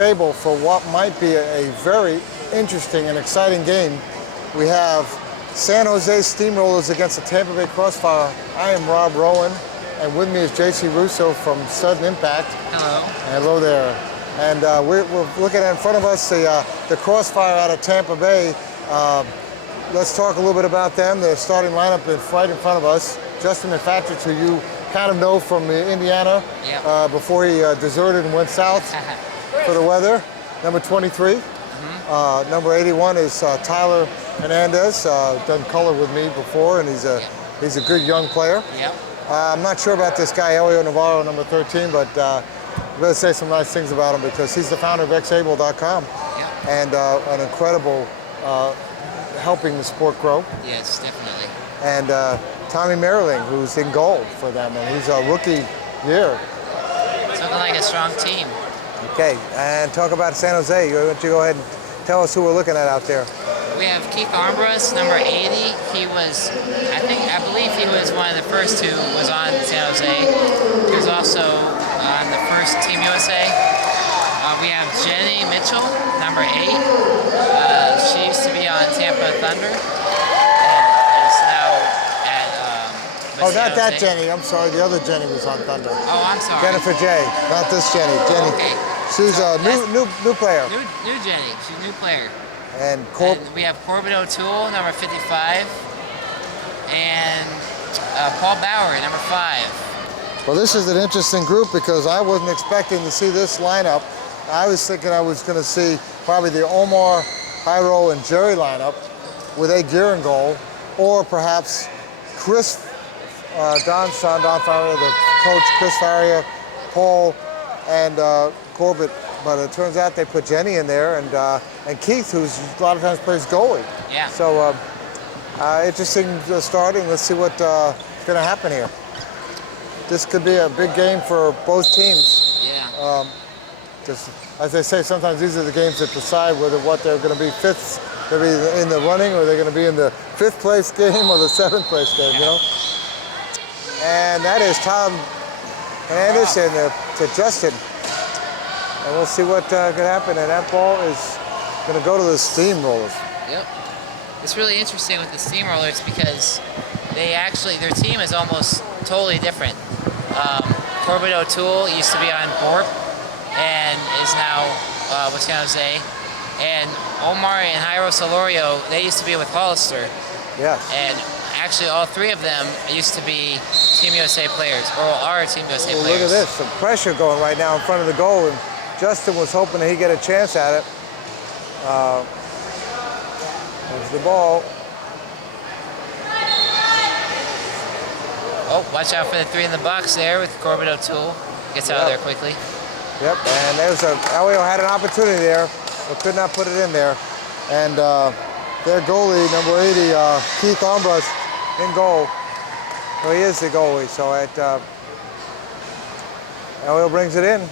table for what might be a very interesting and exciting game. We have San Jose Steamrollers against the Tampa Bay Crossfire. I am Rob Rowan, and with me is JC Russo from Sudden Impact. Hello. Hello there. And we're looking at in front of us the Crossfire out of Tampa Bay. Let's talk a little bit about them. The starting lineup is right in front of us. Justin McFatrick, who you kind of know from Indiana, yep. Before he deserted and went south for the weather. Number 23. Number 81 is Tyler Hernandez. Done color with me before, and he's a good young player. Yep. I'm not sure about this guy, Elio Navarro, number 13, but I'm going to say some nice things about him because he's the founder of xable.com. Yep. And an incredible helping the sport grow. Yes, definitely. And Tommy Merriling, who's in goal for them, and he's a rookie year. Something like a strong team. Okay, and talk about San Jose. Why don't you go ahead and tell us who we're looking at out there? We have Keith Armbrust, number 80. He was, I believe he was one of the first who was on San Jose. He was also on the first Team USA. We have Jenny Mitchell, number 8. She used to be on Tampa Thunder and is now at Oh, not that Jenny. I'm sorry. The other Jenny was on Thunder. Oh, I'm sorry. Jennifer J. Not this Jenny. Jenny. Okay. She's a new player. New Jenny. She's a new player. And we have Corbin O'Toole, number 55, and Paul Bauer, number 5. Well, this is an interesting group because I wasn't expecting to see this lineup. I was thinking I was going to see probably the Omar, Jairo, and Jerry lineup with Ed Gear in goal, or perhaps Chris, Don Faria, the coach, Chris Faria, Paul, and Corbett. But it turns out they put Jenny in there, and Keith, who's a lot of times plays goalie. Yeah. So interesting starting. Let's see what's going to happen here. This could be a big game for both teams. Yeah. Just as they say, sometimes these are the games that decide what they're going to be fifth, they'll be in the running, or they're going to be in the 5th place game or the 7th place game. You know. And that is Tom Hernandez and to Justin. And we'll see what could happen. And that ball is going to go to the Steamrollers. Yep. It's really interesting with the Steamrollers because their team is almost totally different. Corbin O'Toole used to be on Borp and is now with San Jose. And Omar and Jairo Solorio, they used to be with Hollister. Yes. And actually all 3 of them used to be Team USA players, or are Team USA players. Look at this, some pressure going right now in front of the goal. And Justin was hoping that he'd get a chance at it. There's the ball. Oh, watch out for the 3 in the box there with Corbin O'Toole. Gets out of there quickly. Yep, and there's Elio had an opportunity there, but could not put it in there. And their goalie, number 80, Keith Armbrust, in goal. So he is the goalie. So Elio brings it in.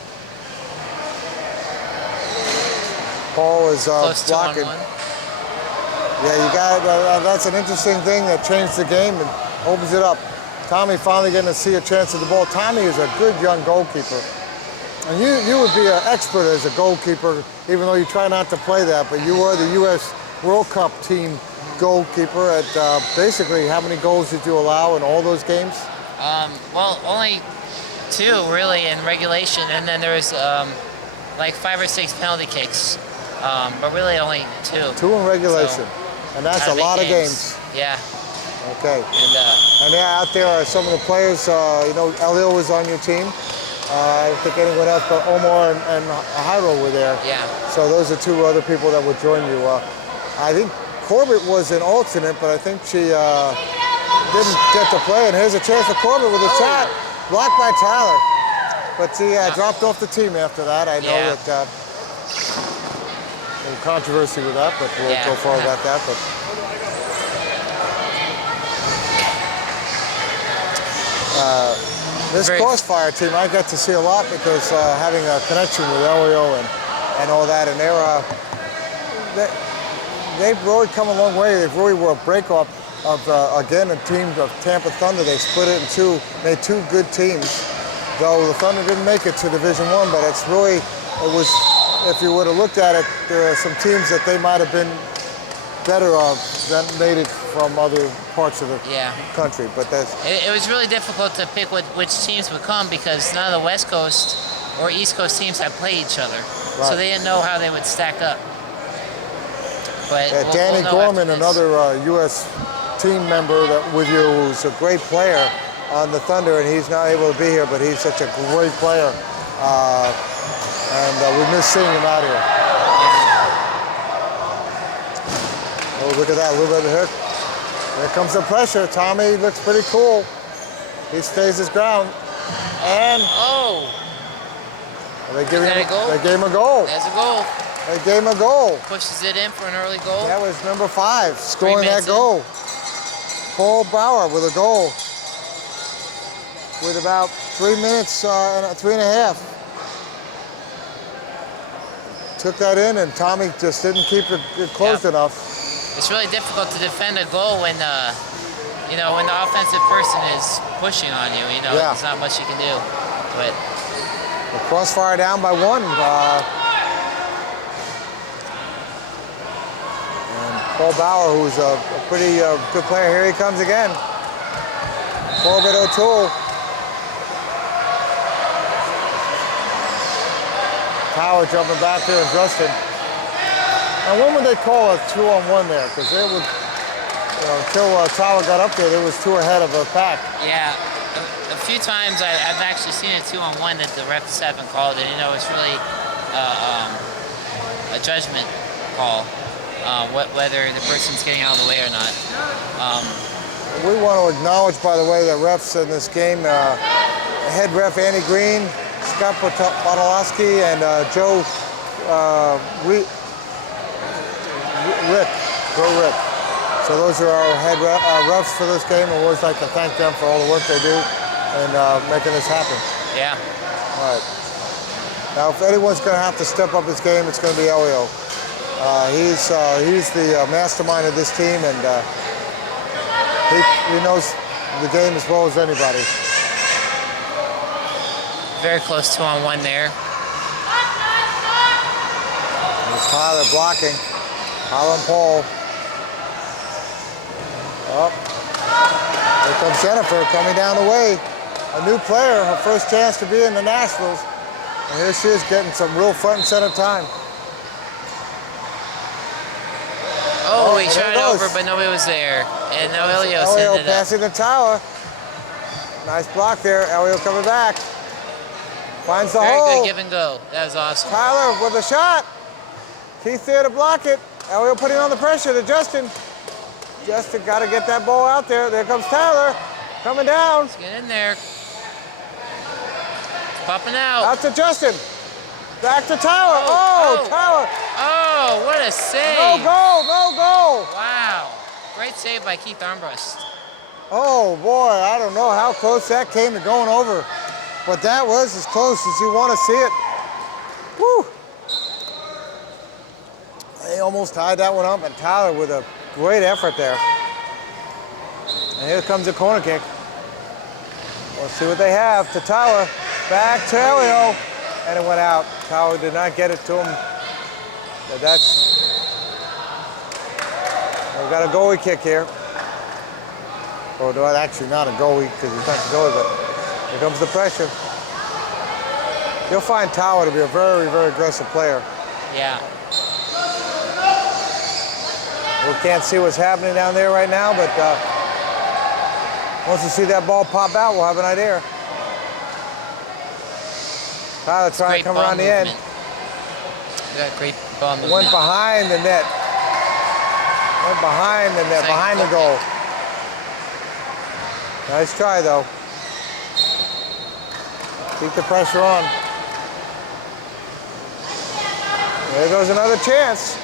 Paul is blocking. Yeah, you got it. That's an interesting thing that changed the game and opens it up. Tommy finally getting to see a chance at the ball. Tommy is a good young goalkeeper. And you would be an expert as a goalkeeper, even though you try not to play that, but you were the U.S. World Cup team goalkeeper at basically how many goals did you allow in all those games? Well, only 2 really in regulation, and then there was like 5 or 6 penalty kicks. But really only 2. 2 in regulation. So, and that's a lot of games. Yeah. Okay. And yeah, out there are some of the players, you know, Elio was on your team. I don't think anyone else but Omar and Jairo were there. Yeah. So those are 2 other people that would join you. I think Corbett was an alternate, but I think she didn't get to play. And here's a chance for Corbett with a shot. Blocked by Tyler. But she dropped off the team after that. I know that controversy with that, but we'll go far about that. But this Crossfire team, I got to see a lot because having a connection with Elio and all that, and they've really come a long way. They've really were a breakup of again a team of Tampa Thunder. They split it in 2, made 2 good teams. Though the Thunder didn't make it to Division I, but it was if you would have looked at it, there are some teams that they might have been better off than made it from other parts of the country. But it was really difficult to pick which teams would come because none of the West Coast or East Coast teams have played each other. Right. So they didn't know how they would stack up. But Danny Gorman, another U.S. team member with you, who's a great player on the Thunder, and he's not able to be here, but he's such a great player. And we miss seeing him out here. Oh, look at that, a little bit of the hook. There comes the pressure. Tommy looks pretty cool. He stays his ground. And they gave him a goal. There's a goal. They gave him a goal. Pushes it in for an early goal. That was number 5, scoring that goal. Paul Bauer with a goal. With about 3 minutes, 3.5. Took that in, and Tommy just didn't keep it closed enough. It's really difficult to defend a goal when, when the offensive person is pushing on you. There's not much you can do. But the Crossfire down by 1. And Paul Bauer, who's a pretty good player, here he comes again. Corbett O'Toole. Power jumping back there and Justin. And when would they call a 2-on-1 there? Because they would, until Tower got up there, there was 2 ahead of the pack. Yeah, a few times I've actually seen a 2-on-1 that the refs haven't called it. It's really a judgment call, whether the person's getting out of the way or not. We want to acknowledge, by the way, the refs in this game. Head ref Andy Green, Scott Podolowski, and Joe Rick. So those are our head refs for this game, and we always like to thank them for all the work they do and making this happen. Yeah. All right. Now, if anyone's going to have to step up his game, it's going to be Elio. He's the mastermind of this team, and he knows the game as well as anybody. Very close 2-on-1 there. There's Tyler blocking. Tyler and Paul. Oh. Here comes Jennifer coming down the way. A new player, her first chance to be in the Nationals. And here she is getting some real front and center time. He shot it over, but nobody was there. And now Elio sent it passing the tower. Nice block there. Elio coming back. Finds the hole. Very good give and go. That was awesome. Tyler with a shot. Keith there to block it. Elio putting on the pressure to Justin. Justin got to get that ball out there. There comes Tyler. Coming down. Let's get in there. It's popping out. Out to Justin. Back to Tyler. Tyler. Oh, what a save. No goal, no goal. Wow. Great save by Keith Armbrust. Oh, boy, I don't know how close that came to going over. But that was as close as you want to see it. Woo! They almost tied that one up, and Tyler with a great effort there. And here comes a corner kick. Let's see what they have to Tyler. Back to Elio. And it went out. Tyler did not get it to him. But we've got a goalie kick here. Or no, actually not a goalie, because he's not the goalie, but here comes the pressure. You'll find Tyler to be a very, very aggressive player. Yeah. We can't see what's happening down there right now, but once we see that ball pop out, we'll have an idea. Tyler trying to come around the end. Got great ball movement. Went behind the net. Went behind the net, behind the goal. Nice try, though. Keep the pressure on. There goes another chance.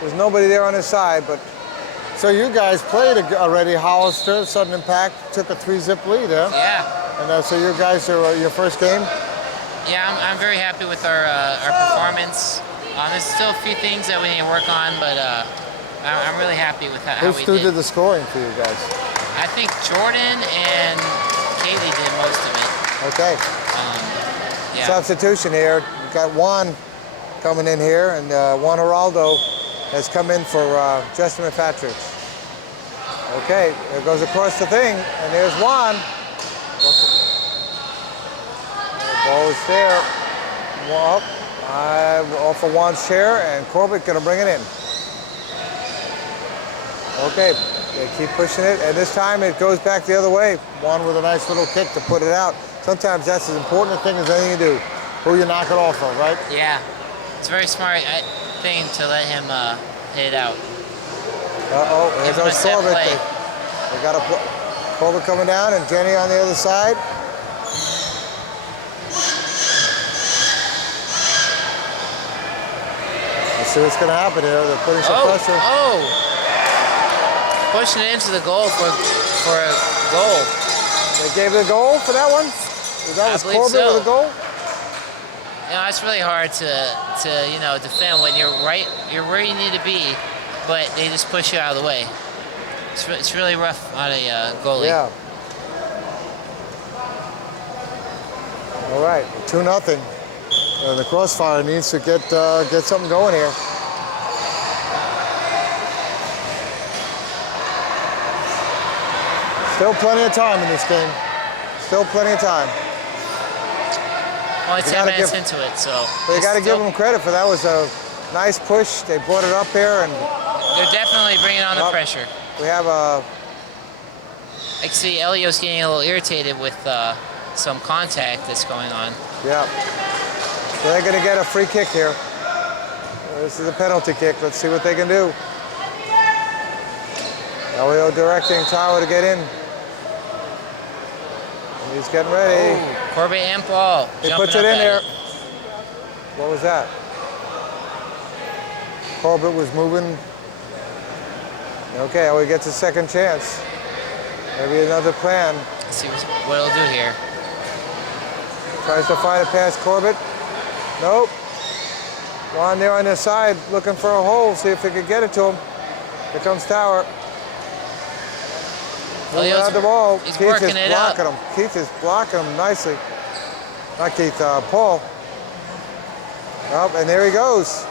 There's nobody there on his side, but... So you guys played already. Hollister, Sudden Impact, took a 3-zip lead, huh? Yeah. And so you guys are your first game? Yeah, I'm very happy with our performance. There's still a few things that we need to work on, but I'm really happy with how we did. Who did the scoring for you guys? I think Jordan and Kaylee did most of it. Okay. Yeah. Substitution here. We've got Juan coming in here, and Juan Geraldo has come in for Justin McPatrick. Okay, there goes across the thing, and there's Juan. The ball is there. Up, off of Juan's chair, and Corbett gonna bring it in. Okay, they keep pushing it, and this time it goes back the other way. Juan with a nice little kick to put it out. Sometimes that's as important a thing as anything you do. Who you knock it off of, right? Yeah, it's a very smart thing to let him hit it out. Uh-oh, there goes Corbett. They got Corbett coming down, and Jenny on the other side. Let's see what's going to happen here. They're putting some pressure. Oh! Pushing it into the goal for a goal. They gave it a goal for that one? That was Corbett so. with a goal? You know, it's really hard to defend when you're where you need to be, but they just push you out of the way. It's really rough on a goalie. Yeah. All right, 2-0. The Crossfire needs to get something going here. Still plenty of time in this game. Still plenty of time. Only 10 minutes into it, so. They got to give them credit for that. Was a nice push. They brought it up here, and they're definitely bringing on the pressure. We have a. I can see Elio's getting a little irritated with some contact that's going on. Yeah. So they're going to get a free kick here. This is a penalty kick. Let's see what they can do. Elio directing Tyler to get in. He's getting ready. Oh, Corbett and Paul. He puts it in there. What was that? Corbett was moving. Okay, he gets a second chance. Maybe another plan. Let's see what he'll do here. Tries to find it past Corbett. Nope. Juan there on the side looking for a hole. See if they could get it to him. Here comes Tower. Moving on the ball. He's Keith working is it blocking up. him. Keith is blocking him nicely. Not Keith, Paul. Oh, and there he goes.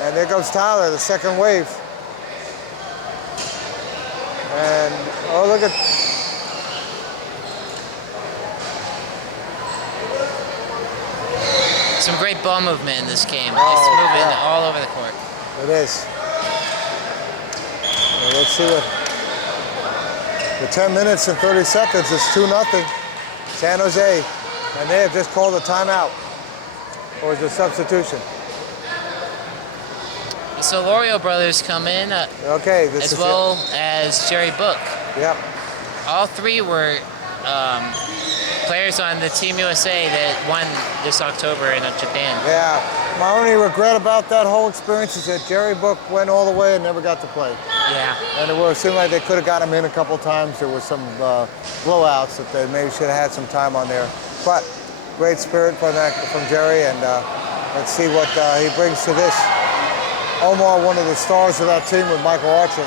And there goes Tyler, the second wave. And, oh, look at... Some great ball movement in this game. It's moving all over the court. It is. Well, let's see what... The 10 minutes and 30 seconds is 2-0. San Jose. And they have just called a timeout. Or is it a substitution? The Solorio brothers come in okay, as well as Jerry Book. Yep. All three were players on the Team USA that won this October in Japan. Yeah. My only regret about that whole experience is that Jerry Book went all the way and never got to play. Yeah. And it seemed like they could have got him in a couple of times. There was some blowouts that they maybe should have had some time on there. But great spirit from Jerry, and let's see what he brings to this. Omar, one of the stars of that team with Michael Archer.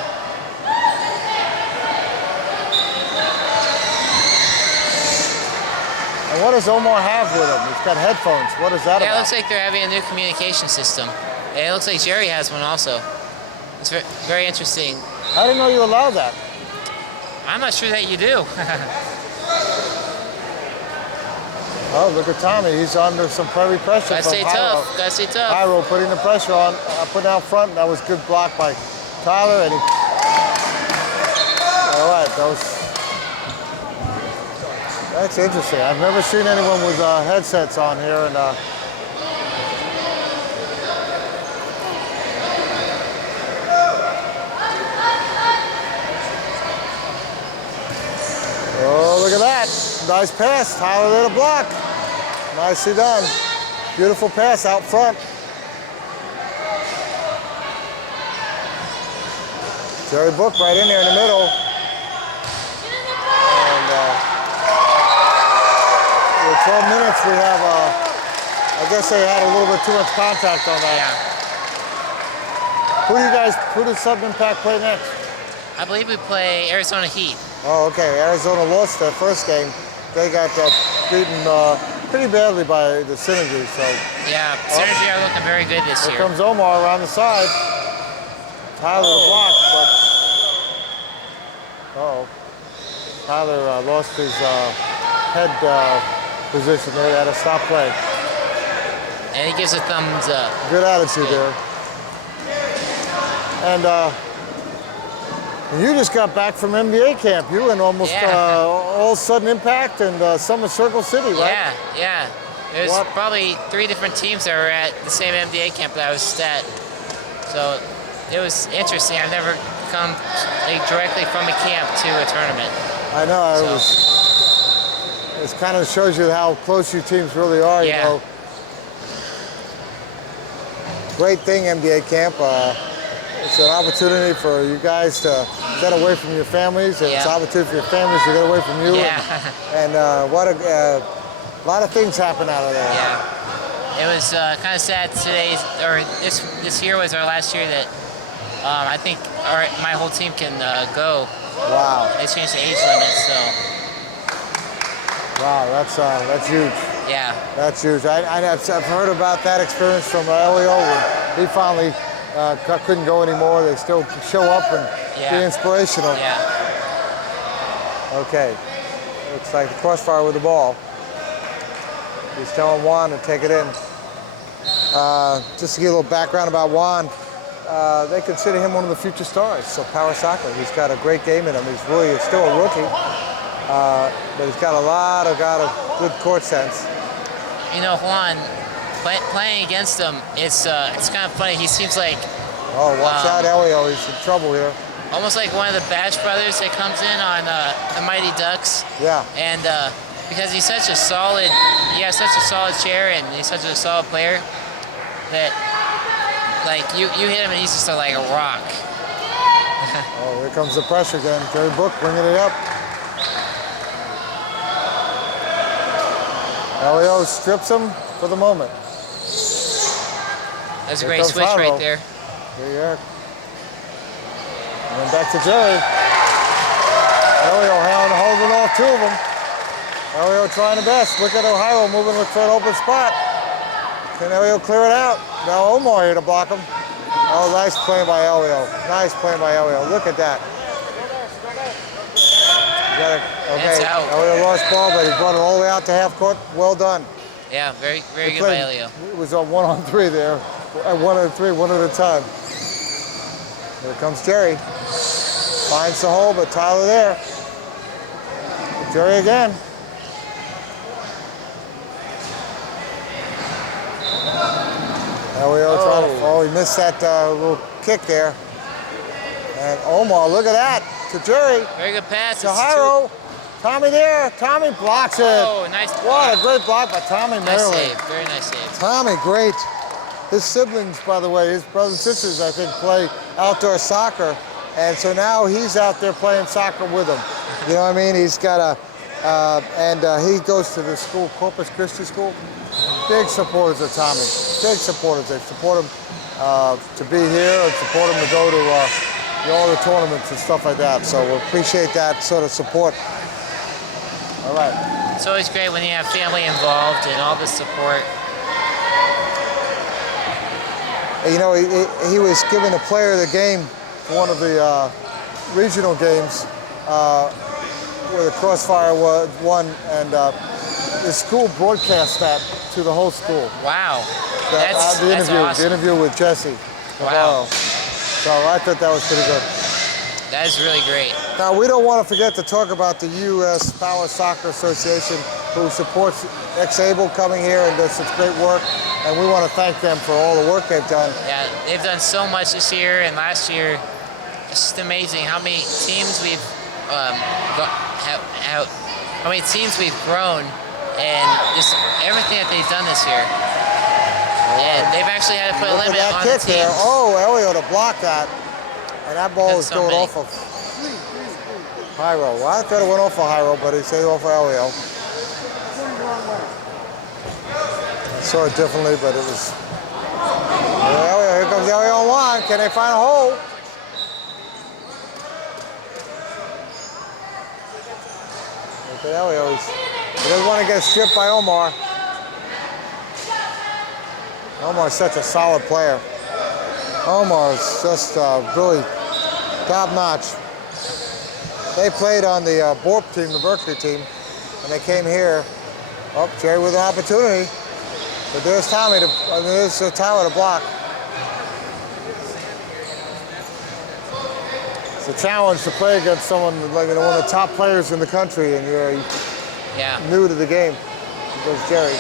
And what does Omar have with him? He's got headphones. What is that about? Yeah, it looks like they're having a new communication system. And it looks like Jerry has one also. It's very interesting. I didn't know you allowed that. I'm not sure that you do. Oh, look at Tommy. He's under some heavy pressure. Gotta stay tough. Gotta stay tough. Hyro putting the pressure on, putting out front. That was good block by Tyler. And he... All right, that's interesting. I've never seen anyone with headsets on here. And oh, look at that. Nice pass. Tyler there to block. Nicely done. Beautiful pass out front. Jerry Book right in there in the middle. And with 12 minutes, we have, I guess they had a little bit too much contact on that. Yeah. Who does Sub Impact play next? I believe we play Arizona Heat. Oh, okay. Arizona lost their first game. They got beaten pretty badly by the Synergy. So Yeah, Synergy are looking very good this here year. comes Omar around the side. Tyler the block, but Tyler lost his head position there. He had a stop play. And he gives a thumbs up. Good attitude there. And you just got back from NBA camp. You were in almost all sudden impact and Summer Circle City, right? Yeah. There's probably 3 different teams that were at the same NBA camp that I was at. So it was interesting. I've never come directly from a camp to a tournament. I know. It kind of shows you how close your teams really are. Yeah. You know. Great thing, NBA camp. It's an opportunity for you guys to get away from your families, and it's an opportunity for your families to get away from you. Yeah. And what a lot of things happen out of there. Yeah. It was kind of sad today, or this year was our last year that I think my whole team can go. Wow. They changed the age limit, so. Wow, that's huge. Yeah. That's huge. I've heard about that experience from Elio when he finally couldn't go anymore. They still show up and be inspirational. Yeah. Okay. Looks like the Crossfire with the ball. He's telling Juan to take it in. Just to give a little background about Juan, they consider him one of the future stars of Power Soccer. He's got a great game in him. He's really still a rookie, but he's got a lot of good court sense. You know, Juan, playing against him, it's kind of funny. He seems like watch out, Elio. He's in trouble here. Almost like one of the Bash brothers that comes in on the Mighty Ducks. Yeah. And because he has such a solid chair, and he's such a solid player that like you hit him and he's just like a rock. Here comes the pressure again. Jerry Book bringing it up. Elio strips him for the moment. That's a great switch right there. There you are. And then back to Jerry. Elio holding off 2 of them. Elio trying the best. Look at Ohio moving for an open spot. Can Elio clear it out? Now Omar here to block him. Oh, nice play by Elio. Nice play by Elio. Look at that. It's out. Elio lost ball, but he brought it all the way out to half court. Well done. Yeah, very good by Elio. It was on 1-on-3 there. 1-on-3, one at a time. Here comes Jerry. Finds the hole, but Tyler there. Jerry again. Elio trying to, he missed that little kick there. And Omar, look at that, to Jerry. Very good pass. To Jairo. Tommy there. Tommy blocks it. Oh, nice block. What a great block by Tommy Maryland. Nice save. Very nice save. Tommy, great. His siblings, by the way, his brothers and sisters, I think, play outdoor soccer. And so now he's out there playing soccer with them. You know what I mean? He's got he goes to the school, Corpus Christi School. Big supporters of Tommy. Big supporters. They support him to be here and support him to go to all the tournaments and stuff like that. So we appreciate that sort of support. All right. It's always great when you have family involved and all the support. You know, he was given a player of the game for one of the regional games where the Crossfire won, and the school broadcast that to the whole school. Wow. That's awesome. The interview with Jesse. Wow. So I thought that was pretty good. That is really great. Now, we don't want to forget to talk about the U.S. Power Soccer Association, who supports Ex-Able coming here and does such great work. And we want to thank them for all the work they've done. Yeah, they've done so much this year and last year. It's just amazing how many teams we've how many teams we've grown, and just everything that they've done this year. And they've actually had to put a limit on the teams. There. Oh, Elio to block that. And that ball is going off of Jairo. Well, I thought it went off of Jairo, but he said off of Elio. I saw it differently, but it was... Elio, here comes Elio on 1. Can they find a hole? Look at Elio. He doesn't want to get stripped by Omar. Omar's such a solid player. Omar's just really top-notch. They played on the Borp team, the Berkeley team, and they came here. Oh, Jerry with an opportunity. But there's Tyler to block. It's a challenge to play against someone like one of the top players in the country, and you're new to the game. There's Jerry.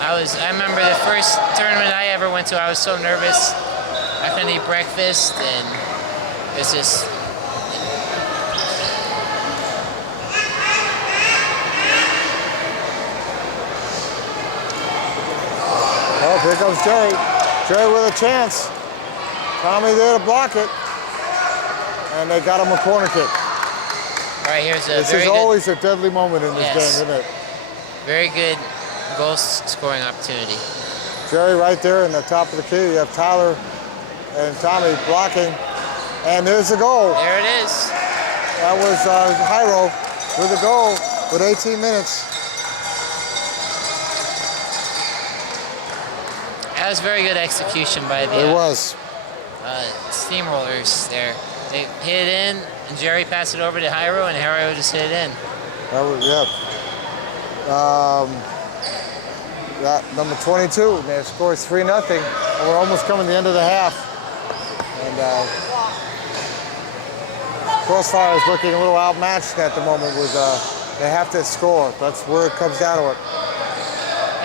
I remember the first tournament I ever went to, I was so nervous. I couldn't eat breakfast, and it's just... Oh, here comes Jerry. Jerry with a chance. Tommy there to block it. And they got him a corner kick. All right, here's a this is always a deadly moment in this game, isn't it? Very good goal scoring opportunity. Jerry right there in the top of the key. You have Tyler and Tommy blocking. And there's the goal. There it is. That was Jairo with the goal with 18 minutes. That was very good execution by the Steamrollers there. They hit it in, and Jerry passed it over to Jairo, and Jairo just hit it in. That was, that number 22, they scored 3-0. We're almost coming to the end of the half. And Crossfire is looking a little outmatched at the moment with, they have to score. That's where it comes down to it.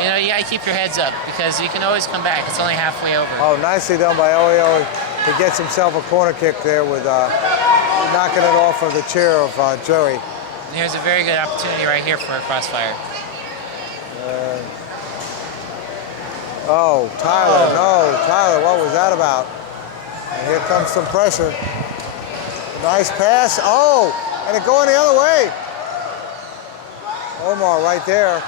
You know, you gotta keep your heads up because you can always come back. It's only halfway over. Oh, nicely done by Elio. He gets himself a corner kick there with knocking it off of the chair of Jerry. And here's a very good opportunity right here for a Crossfire. Oh, Tyler, no. Tyler, what was that about? And here comes some pressure. Nice pass. Oh, and it going the other way. Omar right there.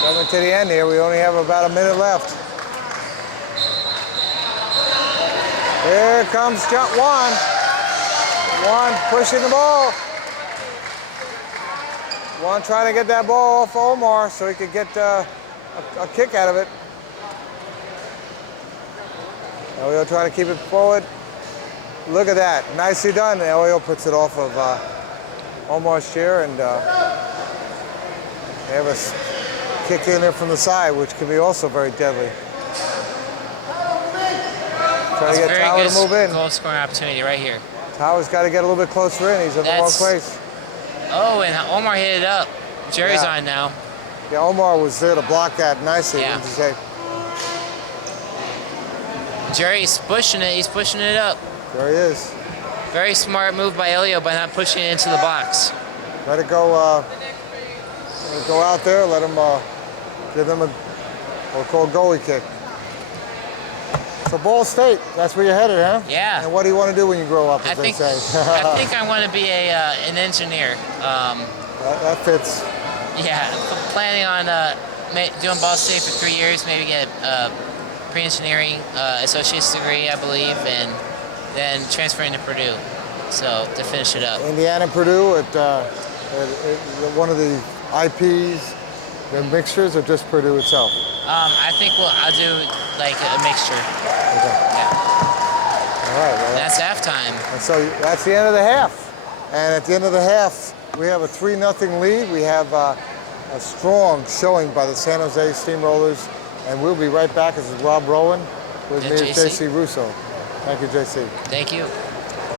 Coming to the end here, we only have about a minute left. Here comes Juan. Juan pushing the ball. Juan trying to get that ball off Omar so he could get a kick out of it. Elio trying to keep it forward. Look at that, nicely done. Elio puts it off of Omar's chair, and they have a kick in there from the side, which can be also very deadly. Trying to get Tyler to move in. Goal scoring opportunity right here. Tyler's got to get a little bit closer in. He's in the wrong place. Oh, and Omar hit it up. Jerry's on now. Yeah, Omar was there to block that nicely. Yeah. Wouldn't you say? Jerry's pushing it. He's pushing it up. There he is. Very smart move by Elio by not pushing it into the box. Let it go. Go out there. Let him give them a what we call goalie kick. So Ball State, that's where you're headed, huh? Yeah. And what do you want to do when you grow up, as they say? I think I want to be an engineer. That fits. Yeah, planning on doing Ball State for 3 years, maybe get a pre-engineering associate's degree, I believe, and then transferring to Purdue, so to finish it up. Indiana, Purdue, at one of the IPs, the mixtures, or just Purdue itself? I think I'll do like a mixture. Okay. Yeah. All right. Well, that's halftime. And so that's the end of the half. And at the end of the half, we have a 3-0 lead. We have a strong showing by the San Jose Steamrollers, and we'll be right back. This is Rob Rowan with me, JC Russo. Thank you, JC. Thank you.